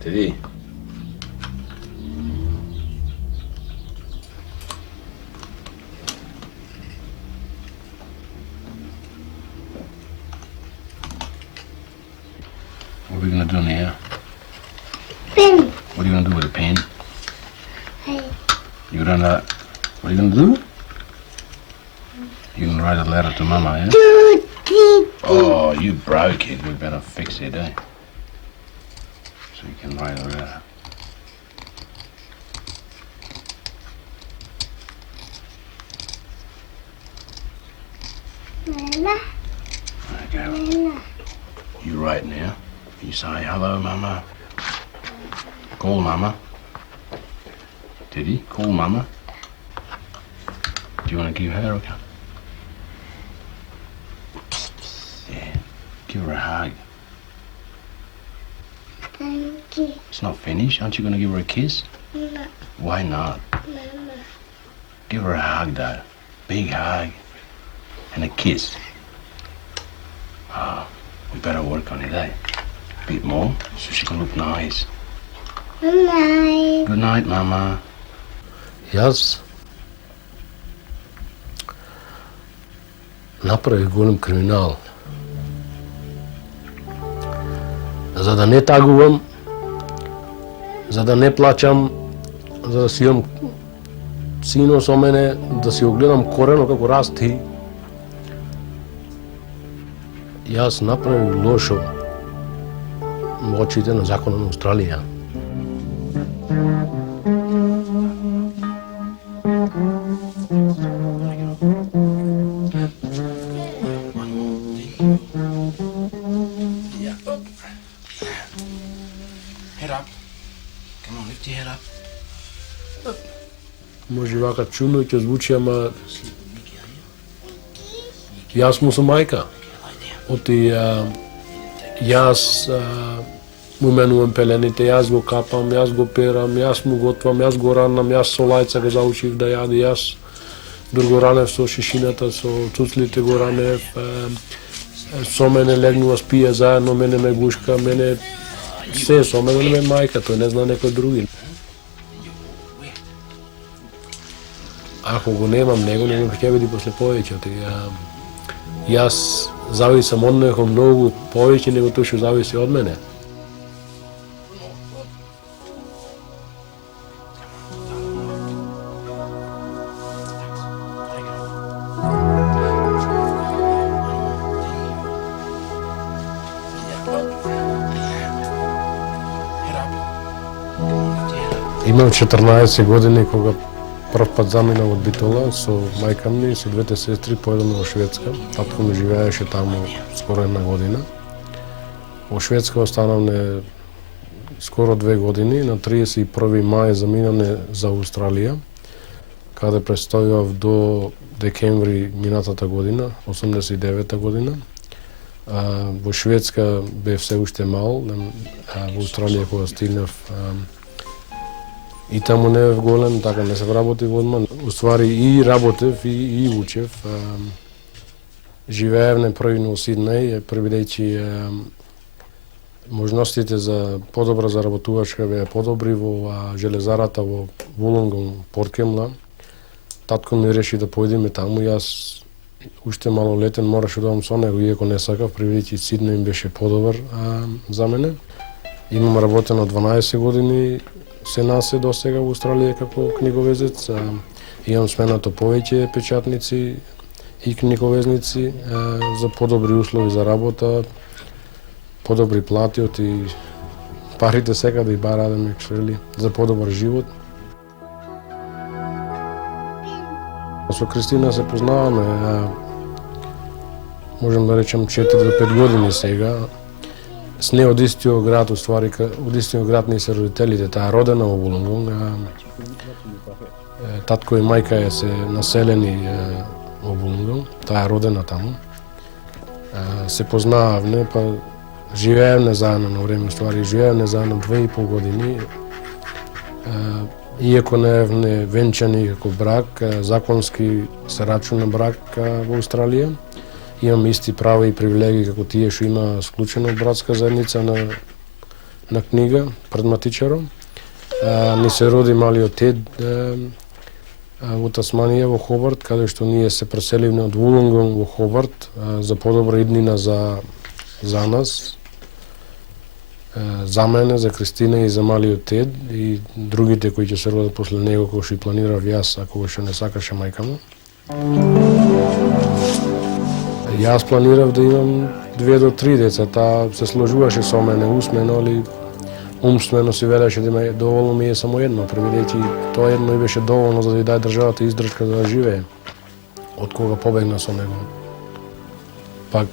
Teddy. What are we gonna do now? Pen. What are you gonna do with a pen? Hey. You gonna... What are you gonna do? You gonna write a letter to Mama, yeah? Oh, you broke it. We better fix it, eh? So you can write a letter. Mama. Okay. Mama. You write now. You say, hello, Mama. Call Mama. Teddy, call Mama. Do you want to give her a cup? Yeah. Give her a hug. Thank you. It's not finished. Aren't you going to give her a kiss? Mama. Why not? Mama. Give her a hug, though. Big hug. And a kiss. Oh, we better work on it, eh? A bit more, so she can look nice. Good night. Good night, Mama. Јас направих голем криминал. За да не тагувам, за да не плачам, за да си имам сино со мене, да си огледам корено како расти. Јас направих лошо во очите на законот на Австралија. Head up. Come on, lift your head up. Може вака чудно ќе звучи, ама јас му сум мајка. Оти јас му менувам пелените, јас го капам, јас го перам, јас му готвам, јас го ранам, јас со лајца го заучив да јаде, јас дур го ранев со шишината, со цуцлите го ранев, со мене легнува, спие заедно, мене ме гушка, мене се со мене ме мајка, тој не зна некој други. Ако го немам него, него ќе биде после повеќе. Јас зависам од него многу повеќе него тој што зависи од мене. Имам 14 години кога прв пат заминав од Битола со мајка ми и со двете сестри, поедаме во Шведска. Татко ми живееше таму скоро една година. Во Шведска останавме скоро 2 години. На 31. мај заминавме за Австралија, каде престојав до декември минатата година, 89-та година. Во Шведска бев се уште мал, во Австралија кога стигнав и таму не бев голем, така не се вработив одма. Уствари и работев и учев. Живеевме први во Сиднеј, бидејќи можностите за подобра заработувачка беа подобри во железарата во Вулонгон, Порт Кемла. Татко ми реши да појдеме таму, јас уште малолетен мораше да одам со него, иако не сакав, бидејќи Сиднеј им беше подобар за мене. Имам работено 12 години, се насе до сега во Австралија како книговезец. Имам сменато повеќе печатници и книговезници за подобри услови за работа, подобри плати, и парите секаде и бараме за подобар живот. Со Кристина се познаваме, можем да речем 4 до 5 години сега. С неја од истиот град, уствари, од истиот град не се родителите, таа е родена во Вулонгон. Татко и мајка е се населени во Вулонгон, таа е родена таму. Се познававме, па живеевме заедно на време, уствари живеевме заедно 2,5 години. Иако не е венчани како брак, законски се рачуна брак во Австралија. Имаме исти права и привилегии како тие што има склучена братска заедница на книга пред матичаром. Ни се роди малиот Тед во Тасманија, во Хобарт, каде што ние се преселивме од Вулонгонг во Хобарт за подобра иднина за нас, за мене, за Кристина и за малиот Тед и другите кои ќе се родат после него, кои што и планирав јас, ако што не сакаше мајка му. Јас планирав да имам 2 до 3 деца, таа се сложуваше со мене усмено, али умствено си велеше дека доволно ми е само едно, преведејќи тоа едно и беше доволно за да ја даде државата издршка за да живее, од кога побегна со него. Пак,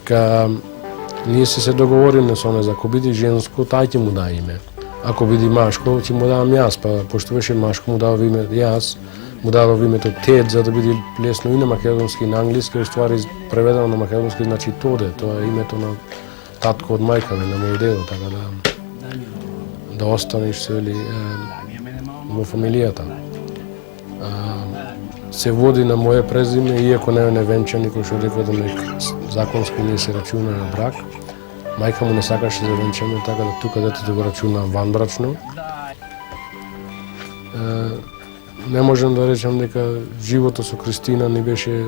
ние се договориме со неа, ако биде женско, тај ќе му даде име. Ако биде машко, ќе му давам јас, па пошто беше машко, му дадов име јас, му дадов името Тед, за да биде лесно и на македонски и на англиски, уствари преведено на македонски значи Тоде, тоа е името на татко од мајка ми, на мој дедо, така да останеш се во фамилијата. Се води на моје презиме, иако не е невенчан, кој што рекол да законски не се рачуна на брак. Мајка му не сакаше да венчаме, така да тука детето го рачуна ванбрачно. Не можам да речам дека животот со Кристина ни беше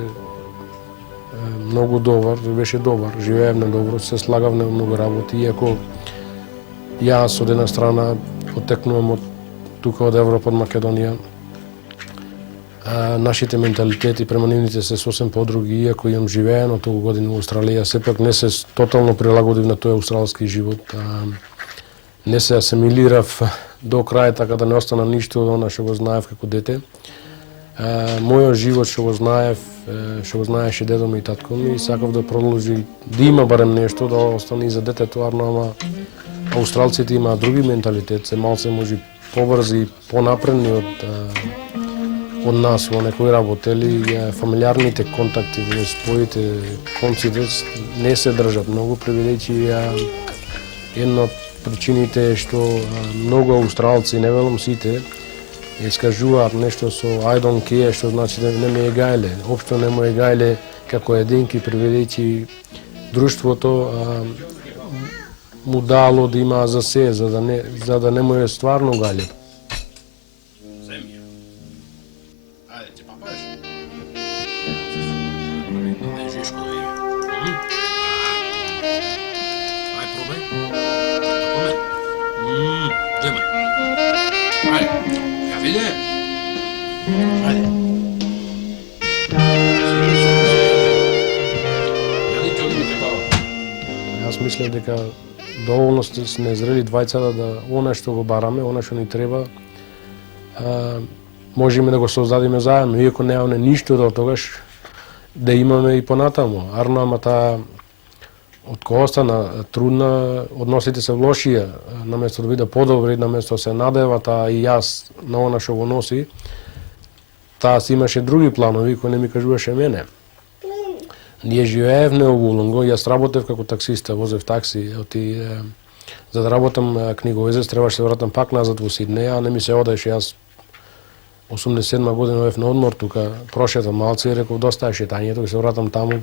многу добар, беше добар, живеевме добро, се слагавме многу работи, иако јас од една страна потекнувам од тука од Европа, од Македонија. Нашите менталитети према нивните се сосем подруги, иако имам живеено толку години во Австралија, сепак не се тотално прилагодив на тој австралски живот. Не се асимилирав до крај, така да не остана ништо од она што го знаев како дете. Мојот живот што го знаеше дедо ми и татко ми, и сакав да продолжи, да има барем нешто, да остане и за детето, ама австралците имаат други менталитет, се малце може побрзи и понапредни од нас во некои работели, фамилиарните контакти, своите конците не се држат многу, преведејќи една од причините е што многу австралци, не велам сите, искажуваат нешто со I don't care, што значи да не ме е гајле. Општо не му е гајле како единки, преведејќи друштвото му дало да има за се, за да не му е стварно гајле. Јас мислев дека доволно сме зрели двајцата да она што го бараме, она што ни треба, можеме да го создадиме заедно, иако немаме ништо до тогаш да имаме и понатаму. Арно, ама таа од кога остана трудна, односите се лошија, наместо да биде подобри, наместо се надева таа и јас на она што го носи, таа си имаше други планови кои не ми кажуваше мене. Ние живеевме во Вулонго, јас работев како таксиста, возев такси, за да работам книговизец, требаше да вратам пак назад во Сиднеј, а не ми се одеше, јас 87 година бев на одмор тука, прошетам малце и реков доста е шетањето, се вратам таму,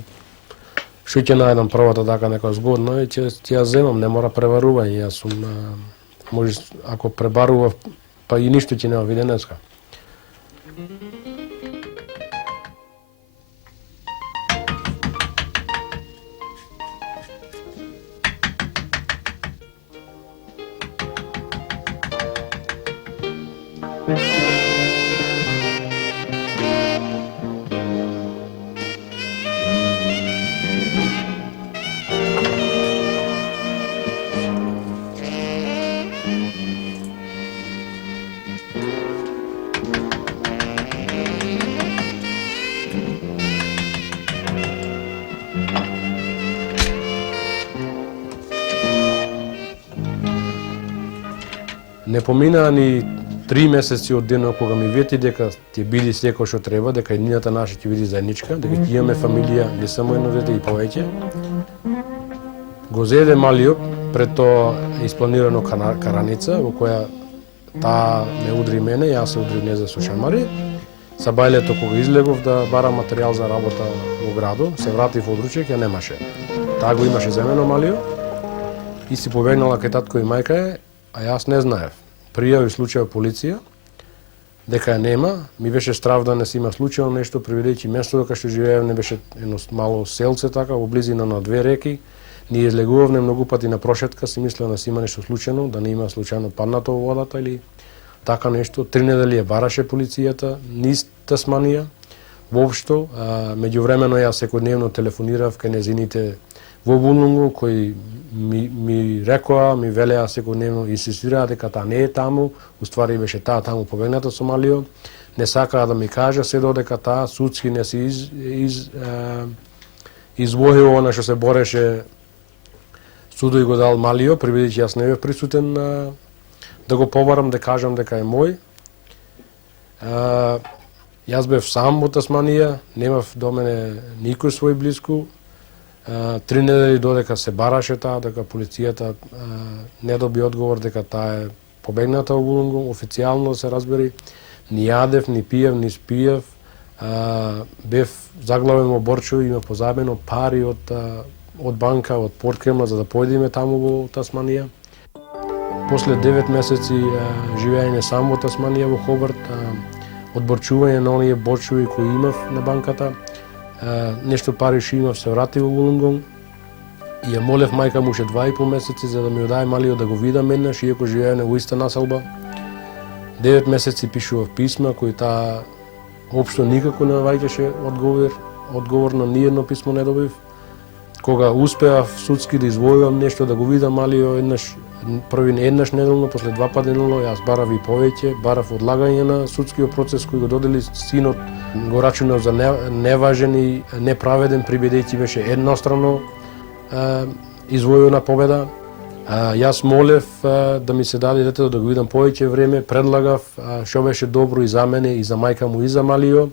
што ќе најдам првата така нека згодна и ќе ја земам, не мора преварување, јас сум, може, ако пребарував, па и ништо ќе нема виде днеска. Не поминаа ни 3 месеци од денот кога ми вети дека ќе биде секој што треба, дека еднината наша ќе биде заедничка, дека ќе имаме фамилија, не само едно дете и повеќе. Го зеде малиот, пред тоа испланирано караница, во која таа ме удри мене, јас се удрив незе со шамари. Са бајлето кога излегов да барам материјал за работа во градот, се вратив од ручек, ја немаше. Таа го имаше земено малиот и си побегнала кај татко и мајка е, а јас не знаев. Пријави случај полиција, дека ја нема, ми беше страв да не се има случајно нешто, приведејќи местото кај што живеев не беше едно мало селце така, во близина на две реки. Ние излегувавме многу пати на прошетка, си мислеа да се има нешто случајно, да не има случајно паднато во водата или така нешто. 3 недели ја бараше полицијата, низ Тасманија, воопшто. Меѓувремено јас секојдневно телефонирав кај незините во Вулонгон, кои ми рекоа, ми велеа секојдневно, инсистираа дека таа не е таму, уствари беше таа таму побегната со Малио. Не сакаа да ми кажа се додека таа судски не се извојува на што се бореше судо и го дал Малио, приведејќи јас не бев присутен да го побарам, да кажам дека е мој. Јас бев сам во Тасманија, немав до мене никој свој блиску. 3 недели додека се бараше таа, дека полицијата не доби одговор дека таа е побегната во Вулонгон, официјално се разбери. Ни јадев, ни пиев, ни спиев. Бев заглавен во Борчо, има позајмено пари од банка, од Порт Кемла, за да појдеме таму во Тасманија. После 9 месеци живење сам во Тасманија, во Хобарт, одборчување на оние борчови кои имав на банката, нешто пари што имав се врати во Вулонгон и ја молев мајка му уште 2,5 месеци за да ми даде Малио да го видам еднаш, иако живееме во иста населба. 9 месеци пишував писма кои таа општо никако не ваѓаше одговор на ниедно писмо не добив. Кога успеав судски да извојувам нешто да го видам Малио еднаш, еднаш неделно, после 2 пати неделно, јас барав и повеќе, барав одлагање на судскиот процес кој го додели синот, го рачунав за неважен и неправеден, прибедејќи беше едностранно извојувана победа. Јас молев да ми се даде детето да го видам повеќе време, предлагав што беше добро и за мене, и за мајка му, и за Малио,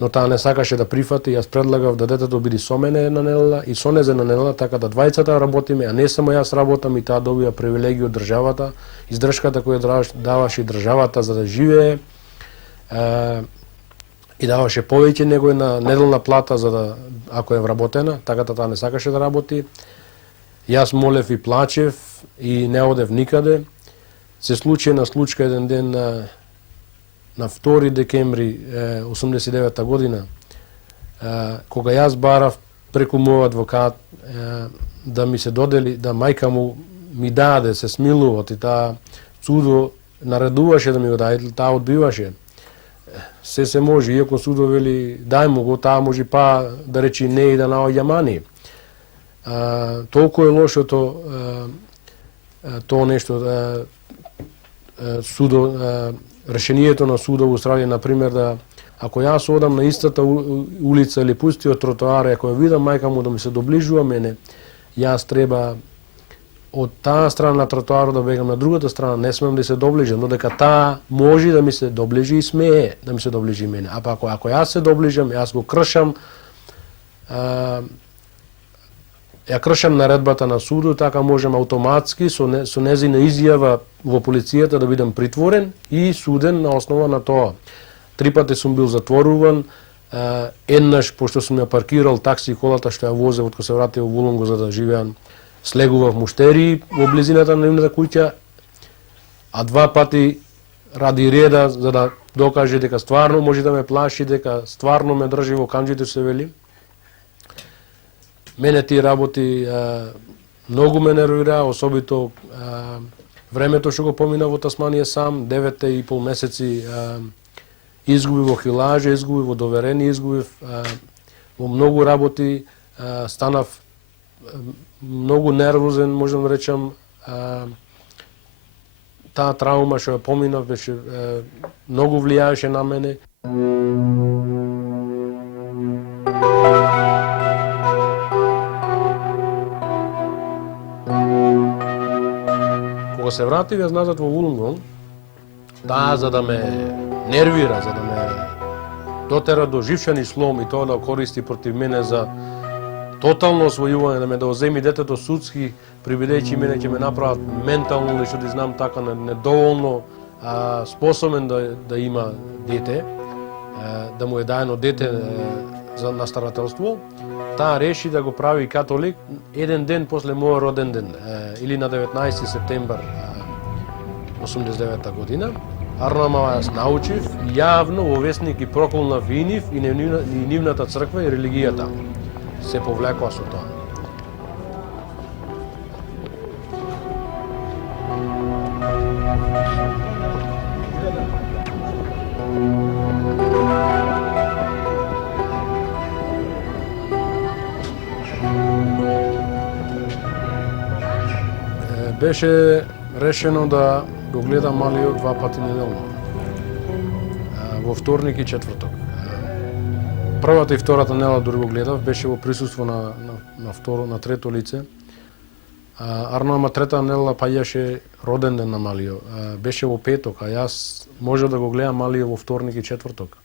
но таа не сакаше да прифати. Јас предлагав да детето биде со мене една недела и со незе една недела, така да двајцата работиме, а не само јас работам и таа добија привилегија од државата, издршката која даваше државата за да живее, и даваше повеќе него една неделна плата за да, ако е вработена, така таа не сакаше да работи. Јас молев и плачев и не одев никаде. Се случи на случка еден ден на 2 декември 89 година, кога јас барав преку мој адвокат да ми се додели, да мајка му ми даде, се смилува, и таа судо наредуваше да ми го даде, таа одбиваше. Се може, иако судо вели дај му го, таа може па да речи не и да наоѓа мани. Толку е лошото тоа нешто, судо, решението на судо во Австралија, например, да ако јас одам на истата улица или пустиот тротоар, ако ја видам мајка му да ми се доближува мене, јас треба од таа страна на тротоарот да бегам на другата страна, не смем да се доближам, но дека таа може да ми се доближи и смее да ми се доближи мене. А па ако јас се доближам, јас го кршам, ја кршам наредбата на судот, така можам автоматски со незина изјава во полицијата да бидам притворен и суден на основа на тоа. 3 пати сум бил затворуван, еднаш пошто сум ја паркирал такси колата што ја возев од кога се вратив во Вулонгон за да живеам, слегував муштери во близината на нивната куќа, а 2 пати ради реда за да докаже дека стварно може да ме плаши, дека стварно ме држи во канџите, се вели. Мене тие работи многу ме нервира, особито времето што го помина во Тасманија сам, 9,5 месеци изгуби во хилажа, изгуби во доверение, изгубив во многу работи, станав многу нервозен, можам да речам. Таа траума што ја поминав беше многу влијаеше на мене. Кога се вратив јас назад во Вулонгон, таа за да ме нервира, за да ме дотера до жившен слом и тоа да користи против мене за тотално освојување, да ме да оземи детето судски, прибедејќи мене ќе ме направат ментално или што да знам така недоволно способен да има дете, да му е даено дете за настарателство. Таа реши да го прави католик еден ден после мојот роден ден, или на 19 септембар 89 година. Арно мама јас научив и јавно во весник и проколнав и нив и нивната црква и религијата. Се повлекоа со тоа. Беше решено да го гледам малиот 2 пати неделно. Во вторник и четврток. Првата и втората недела дури го гледав, беше во присуство на трето лице. Арно, ама трета недела паѓаше роден ден на малио. Беше во петок, а јас може да го гледам малио во вторник и четврток.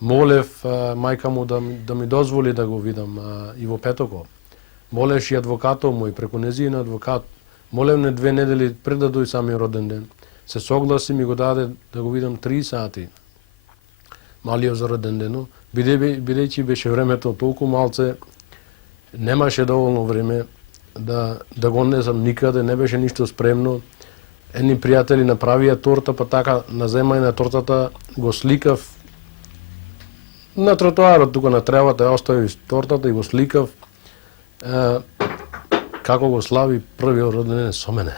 Молев мајка му да ми дозволи да го видам и во петоко. Молеш и адвокатот мој, преку нејзин адвокат. Молев не 2 недели пред да дојде самиот роден ден. Се согласи, ми го даде да го видам 3 сати. Малиот за роден ден, бидејќи беше времето толку малце, немаше доволно време да го несам никаде, не беше ништо спремно. Едни пријатели направија торта, па така на земање на тортата го сликав на тротоарот, тука на тревата, оставив тортата и го сликав како го слави првиот роден ден со мене.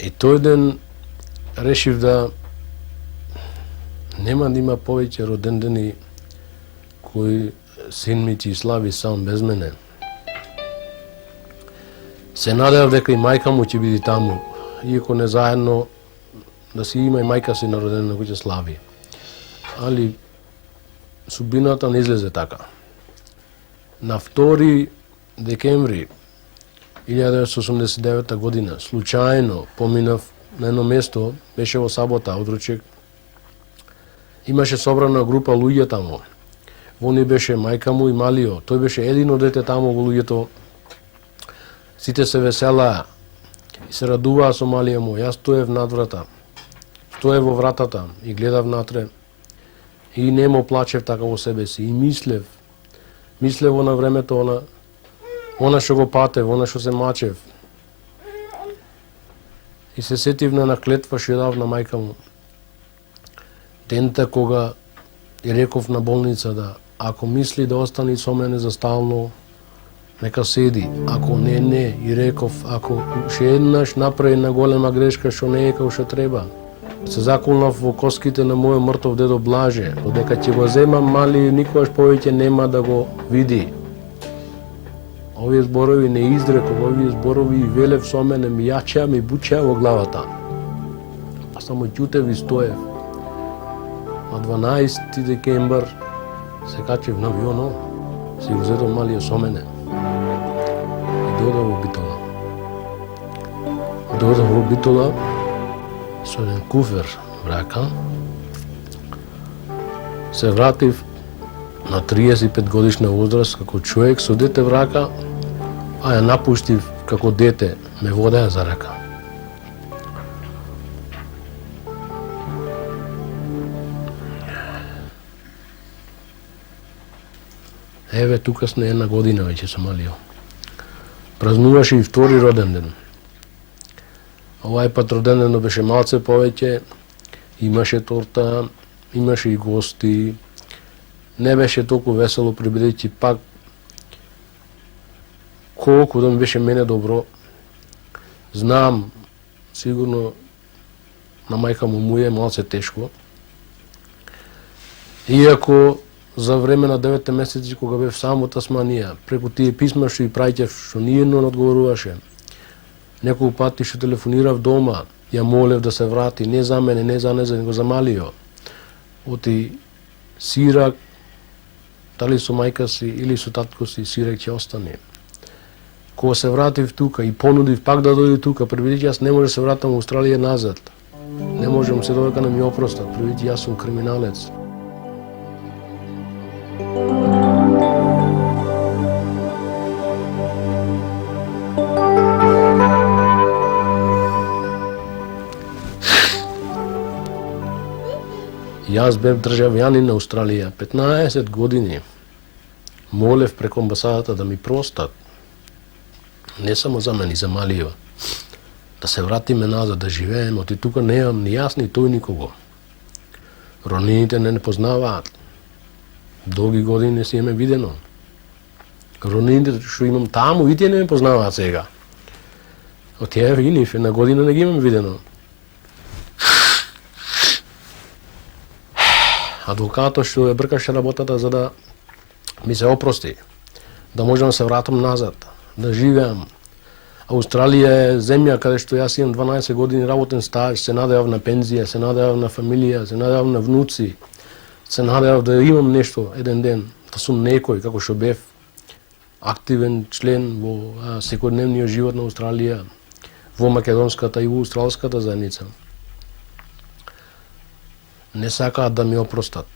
И тој ден решив да нема да има повеќе роден дени кој син ми ќе слави сам без мене. Се надевав дека и мајка му ќе биде таму, иако не заедно, да си има и мајка си на роден ден кој ќе слави. Али судбината не излезе така. На 2 декември 1989 година, случајно поминав на едно место, беше во сабота, одручек. Имаше собрана група луѓе таму. Во ни беше мајка му и малио. Тој беше едино дете таму во луѓето. Сите се веселаа и се радуваа со малио му. Јас стоев над врата. Стоев во вратата и гледав натре. И немо плачев така во себе си. И мислев на времето, она што го патев, она што се мачев. И се сетив на клетва што ја дав на мајка му. Дента кога ја реков на болница да ако мисли да остане со мене за стално, нека седи. Ако не, и реков, ако ше еднаш направи една голема грешка што не е како што треба, се заколнав во коските на мојот мртов дедо Блаже, додека ќе го земам мали и никогаш повеќе нема да го види. Овие зборови не изреков, овие зборови и велев со мене, ми јачеа, ми бучеа во главата. А само ќутев и стоев. На 12 декембар се качев на авионот, си го зедов малио со мене. И дојдов во Битола. Дојдов во Битола со еден куфер в рака. Се вратив на 35 годишна возраст како човек со дете в рака, а ја напуштив како дете, ме водеа за рака. Еве тука сме една година веќе со малио. Празнуваше и втори роден ден. Овај пат роден ден беше малце повеќе, имаше торта, имаше и гости. Не беше толку весело, прибедејќи пак колку да ми беше мене добро. Знам, сигурно на мајка му е малце тешко. Иако за време на 9 месеци кога бев само од Тасманија, преку тие писма што и праќев, што ниедно не одговоруваше, неколку пати што телефонирав дома, ја молев да се врати, не за мене, не за неа, него за малио. Оти Сирак, дали со мајка си или со татко си, Сирак ќе остане. Кога се вратив тука и понудив пак да дојде тука, пребидејќи јас не може да се вратам во Австралија назад. Не можам се додека не ми опростат, пребидејќи јас сум криминалец. Јас бев државјанин на Австралија 15 години. молев преку амбасадата да ми простат, не само за мене, и за малијава, да се вратиме назад, да живееме, оти тука немам ни јас, ни тој никого. Роднините не познаваат. Долги години не си имаме видено. Роднините што имам таму, и тие не ме познаваат сега. Од тие и нив, една година не ги имам видено. Адвокатот што ја бркаше работата за да ми се опрости, да можам да се вратам назад, да живеам. Австралија е земја каде што јас имам 12 години работен стаж, се надевав на пензија, се надевав на фамилија, се надевав на внуци, се надевав да имам нешто еден ден, да сум некој како што бев активен член во секојдневниот живот на Австралија, во македонската и во австралската заедница. Не сакаат да ми опростат.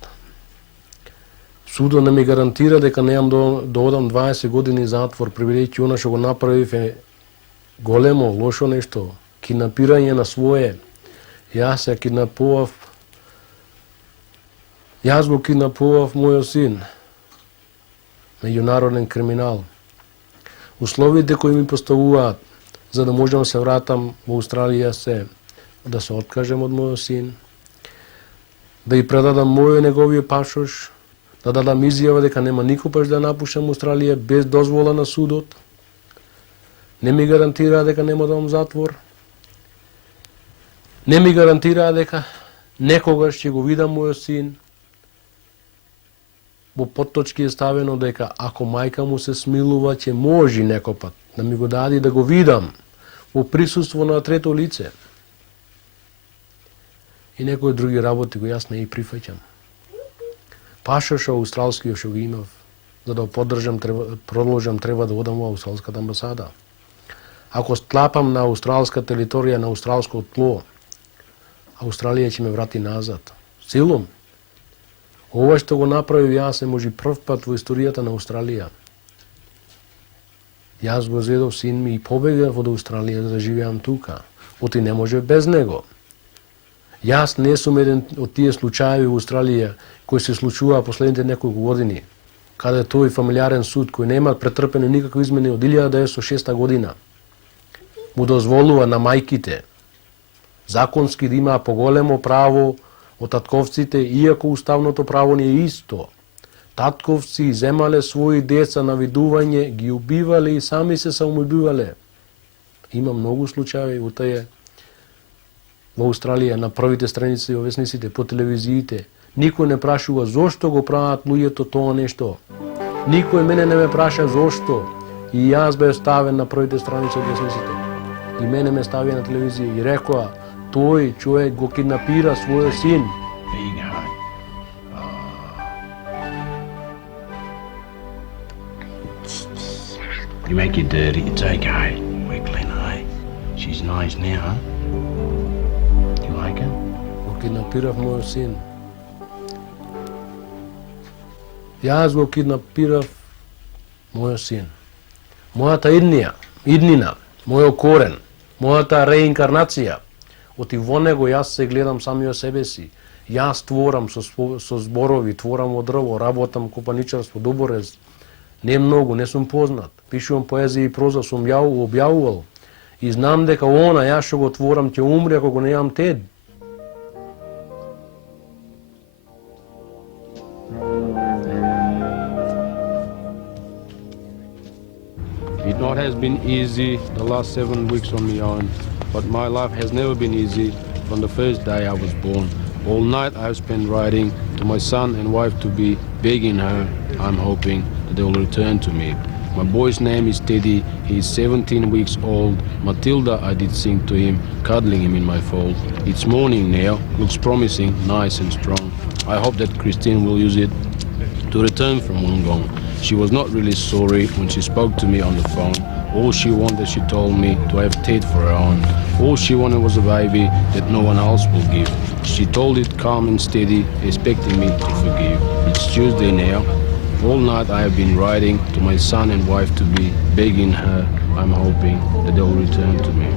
Судот не ми гарантира дека немам да одам 20 години затвор, бидејќи она што го направив е големо, лошо нешто, киднапирање на свое. Јас го киднапував мојот син, меѓународен криминал. Условите кои ми поставуваат за да можам да се вратам во Австралија се да се откажем од мојот син, да и предадам мојот неговиот пашош, да дадам изјава дека нема никогаш да напуштам Австралија без дозвола на судот. Не ми гарантира дека нема да имам затвор. Не ми гарантира дека некогаш ќе го видам мојот син. Во подточки е ставено дека ако мајка му се смилува, ќе може некој пат да ми го даде да го видам во присуство на трето лице. И некои други работи кои јас не ги прифаќам. Пашош австралскиот што го имав, за да го продолжам, треба да одам во австралската амбасада. Ако стлапам на австралска територија, на австралско тло, Австралија ќе ме врати назад. Силом. Ова што го направив јас е може прв пат во историјата на Австралија. Јас го зедов син ми и побегав од Австралија за да живеам тука. Оти не може без него. Јас не сум еден од тие случаи во Австралија кои се случуваа последните неколку години, каде тој фамилиарен суд кој нема претрпени никакви измени од 1906 година му дозволува на мајките законски да имаа поголемо право од татковците, иако уставното право не е исто. Татковци земале своји деца на видување, ги убивале и сами се самоубивале. Има многу случаи во тие во Австралија на првите страници во весниците, по телевизиите. Никој не прашува зошто го прават луѓето тоа нешто. Никој мене не ме праша зошто. И јас бев ставен на првите страници од весниците. И мене ме стави на телевизија и рекоа, тој човек го киднапира својот син. There you go. You make it dirty. It's okay. We're clean, eh? She's nice now, huh? You like it? Го киднапирав мојот син. Јас го киднапирав мојот син. Мојата иднина, мојот корен, мојата реинкарнација. Оти во него јас се гледам самиот себе си. Јас творам со зборови, творам од дрво, работам копаничарство, доборез. Не многу, не сум познат. Пишувам поезија и проза, сум објавувал. И знам дека она, јас што го творам, ќе умре ако го немам тед. It not has been easy the last 7 weeks on my own, but my life has never been easy from the first day I was born. All night I have spent writing to my son and wife to be begging her. I'm hoping that they will return to me. My boy's name is Teddy. He is 17 weeks old. Matilda, I did sing to him, cuddling him in my fold. It's morning now, looks promising, nice and strong. I hope that Christine will use it to return from Wollongong. She was not really sorry when she spoke to me on the phone. All she wanted, she told me, to have Ted for her own. All she wanted was a baby that no one else will give. She told it calm and steady, expecting me to forgive. It's Tuesday now. All night I have been writing to my son and wife to be begging her. I'm hoping that they will return to me.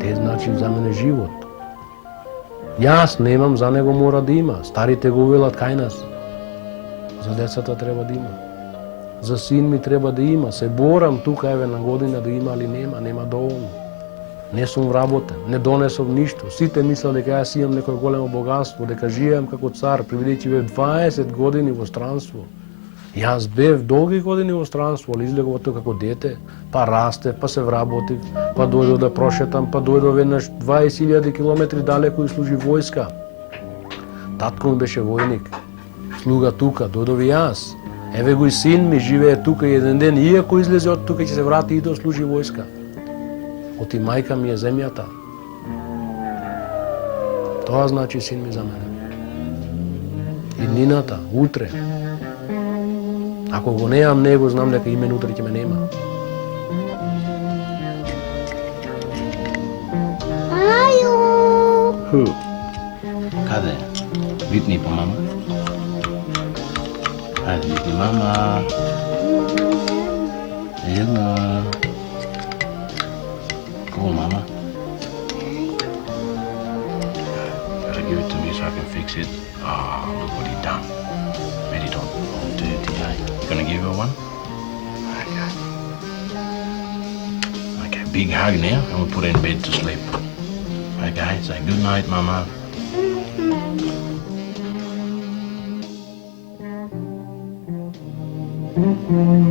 Те значи за мене живот. Јас немам, за него мора да има. Старите го велат кај нас. За децата треба да има. За син ми треба да има. Се борам тука еве на година да има, али нема доволно. Не сум вработен, не донесов ништо. Сите мислат дека јас имам некој големо богатство, дека живеам како цар, приведејќи бев 20 години во странство. Јас бев долги години во странство, али излегов од тоа како дете, па растев, па се вработив, па дојдов да прошетам, па дојдов веднаш 20.000 километри далеко и служи војска. Татко ми беше војник, слуга тука, дојдов и јас. Еве го и син ми живее тука и еден ден, иако излезе од тука, ќе се врати и да служи војска. Оти мајка ми е земјата. Тоа значи син ми за мене. Иднината, утре. Ако го неам него, знам дека и мен утре ќе ме нема. Аю! Каде? Витни по мама. Ајде, витни мама. Ела. Cool, mama. Gotta give it to me so I can fix it. Oh, look what he done. Made it all dirty, eh? You gonna give her one? Okay. Okay, big hug now, and we'll put her in bed to sleep. Okay, say good night, mama. Mm-hmm.